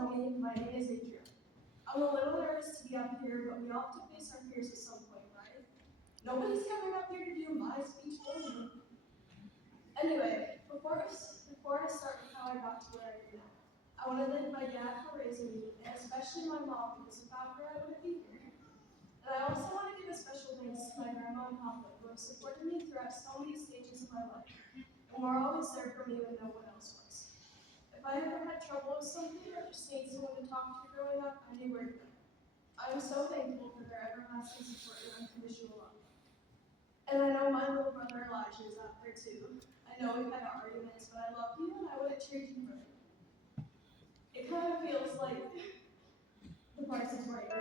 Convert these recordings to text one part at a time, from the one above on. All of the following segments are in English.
know me, my name is Adrian. I'm a little nervous to be up here, but we all have to face our fears at some point, right? Nobody's coming up here to do my speech for me. Anyway, before I start with how I got to where I am now, I want to thank my dad for raising me, and especially my mom, because without her I wouldn't be here. And I also want to give a special thanks to my grandma and papa, who have supported me throughout so many stages of my life, and were always there for me when no one else was. If I ever had trouble with something or just needed someone to talk to growing up, I knew where to go. I'm so thankful for their everlasting support and unconditional love. And I know my little brother Elijah is out there too. I know we've had arguments, but I love you and I wouldn't trade you for him. It kind of feels like the Price is Right.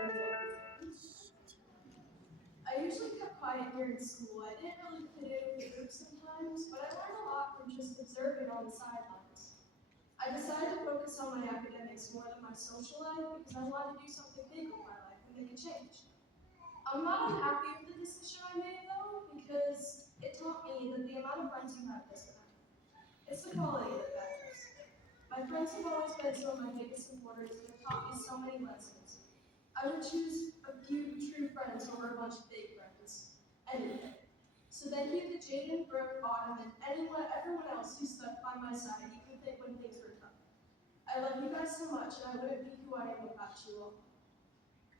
I usually kept quiet during school. I didn't really fit in with the group sometimes, but I learned a lot from just observing on the sidelines. I decided to focus on my academics more than my social life because I wanted to do something big with my life and make a change. I'm not unhappy with the decision I made though, because it taught me that the amount of friends you have doesn't matter. It's the quality that matters. My friends have always been some of my biggest supporters and have taught me so many lessons. I would choose a few true friends over a bunch of fake friends, any day. So thank you to Jaden, Brooke, Autumn, and everyone else who stuck by my side even when things were tough. I love you guys so much, and I wouldn't be who I am without you all.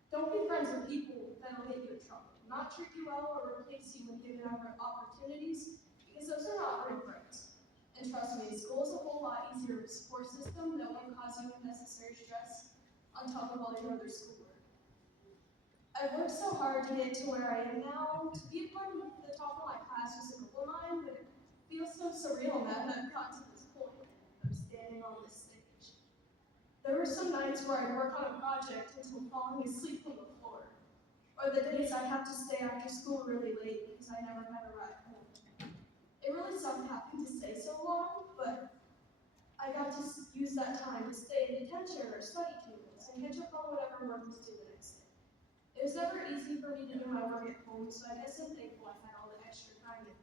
Don't be friends with people that'll get you in trouble, not treat you well, or replace you when given opportunities, because those are not real friends. And trust me, school is a whole lot easier with a support system that won't cause you unnecessary stress on top of all your other schoolwork. I've worked so hard to get to where I am now. To be a part of the top of my class was a goal of mine, but it feels so surreal now that I've gotten to this point of standing on this stage. There were some nights where I'd work on a project until falling asleep on the floor, or the days I'd have to stay after school really late because I never had a ride home. It really sucked having to stay so long, but I got to use that time to stay in detention or study tables and catch up on whatever work was due the next day. It was never easy for me to do my work at home, so I guess I'm thankful I had all the extra time and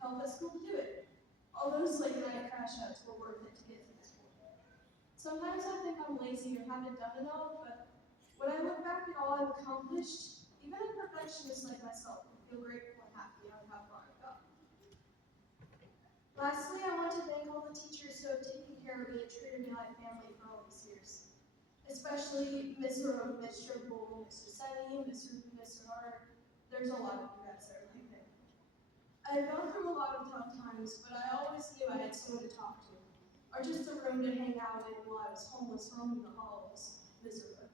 help at school to do it. All those late night crash outs were worth it to get to this point. Sometimes I think I'm lazy or haven't done enough, but when I look back at all I've accomplished, even a perfectionist like myself can feel grateful and happy on how far I've gotten. Lastly, I want to thank all the teachers who have taken care of me and treated me like family for all these years. Especially Mr. Bull, Mr. Senny, Mr. Hart. There's a lot of you guys that are like him. I've gone through a lot of tough times, but I always knew I had someone to talk to, or just a room to hang out in while I was homeless roaming the halls, miserable.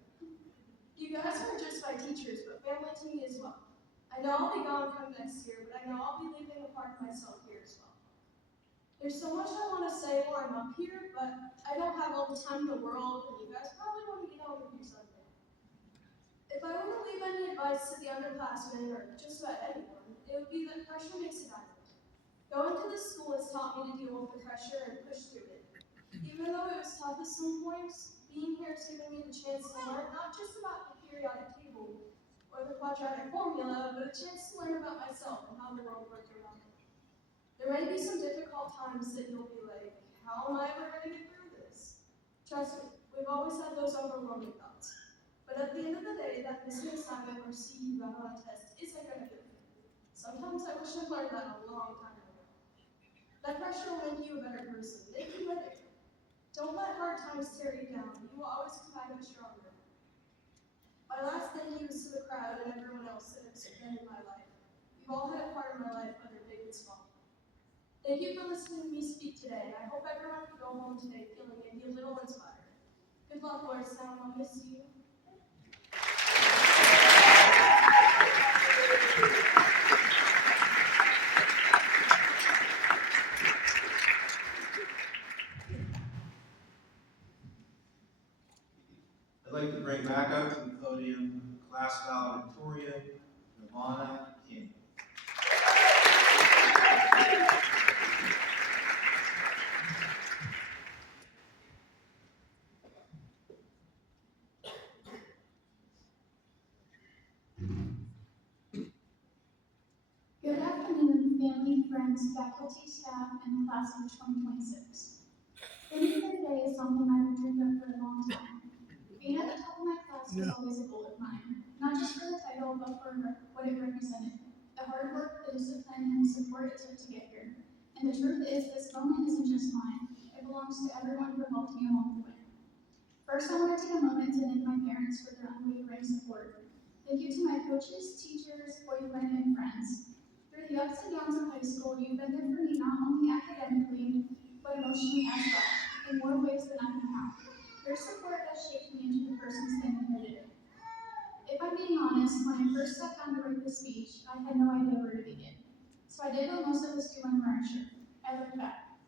You guys aren't just my teachers, but family to me as well. I know I'll be gone come next year, but I know I'll be leaving a part of myself here as well. There's so much I want to say while I'm up here, but I don't have all the time in the world, and you guys probably want to get on with your Sunday. If I were to leave any advice to the underclassmen, or just about anyone, it would be that pressure makes a diamond. Going to this school has taught me to deal with the pressure and push through it. Even though it was tough at some points, being here has given me the chance to learn not just about the periodic table or the quadratic formula, but a chance to learn about myself and how the world works around me. There may be some difficult times that you'll be like, how am I ever going to get through this? Trust me, we've always had those overwhelming thoughts. But at the end of the day, that missing assignment or C you got on a test isn't going to do it. Sometimes I wish I learned that a long time ago. That pressure will make you a better person, make you better. Don't let hard times tear you down. You will always come back stronger. My last thank you is to the crowd and everyone else that has been in my life. You've all had a part of my life, whether big and small. Thank you for listening to me speak today. I hope everyone can go home today feeling maybe a little inspired. Good luck, Lordstown. I'll miss you. I'd like to bring back up to the podium class valedictorian, Nirvana King. Good afternoon, family, friends, faculty, staff, and class of 2026. Thank you for today is something I've dreamed of for a long time. was always a goal of mine, not just for the title, but for what it represented. The hard work, the discipline, and the support it took to get here. And the truth is, this moment isn't just mine. It belongs to everyone who helped me along the way. First, I want to take a moment to thank my parents for their unwavering support. Thank you to my coaches, teachers, boyfriend, and friends. Through the ups and downs of high school, you've been there for me not only academically, but emotionally as well, in more ways than I can count. Your support has shaped me into the person standing here today. If I'm being honest, when I first sat down to write this speech, I had no idea where to begin. So I did what most of us do when we're unsure. I looked back.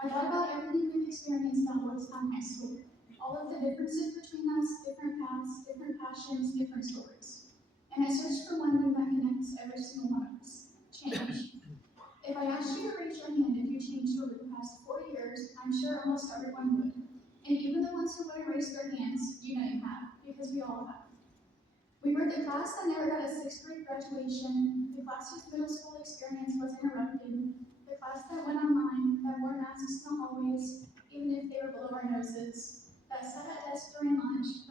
I thought about everything we've experienced at Lordstown High School. All of the differences between us, different paths, different passions, different stories. And I searched for one thing that connects every single one of us: change. If I asked you to raise your hand if you changed over the past 4 years, I'm sure almost everyone would. And even the ones who wouldn't raise their hands, you know you have, because we all have. We were the class that never got a 6th grade graduation, the class whose middle school experience was interrupted, the class that went online, that wore masks in the hallways, even if they were below our noses, that sat at desks during lunch,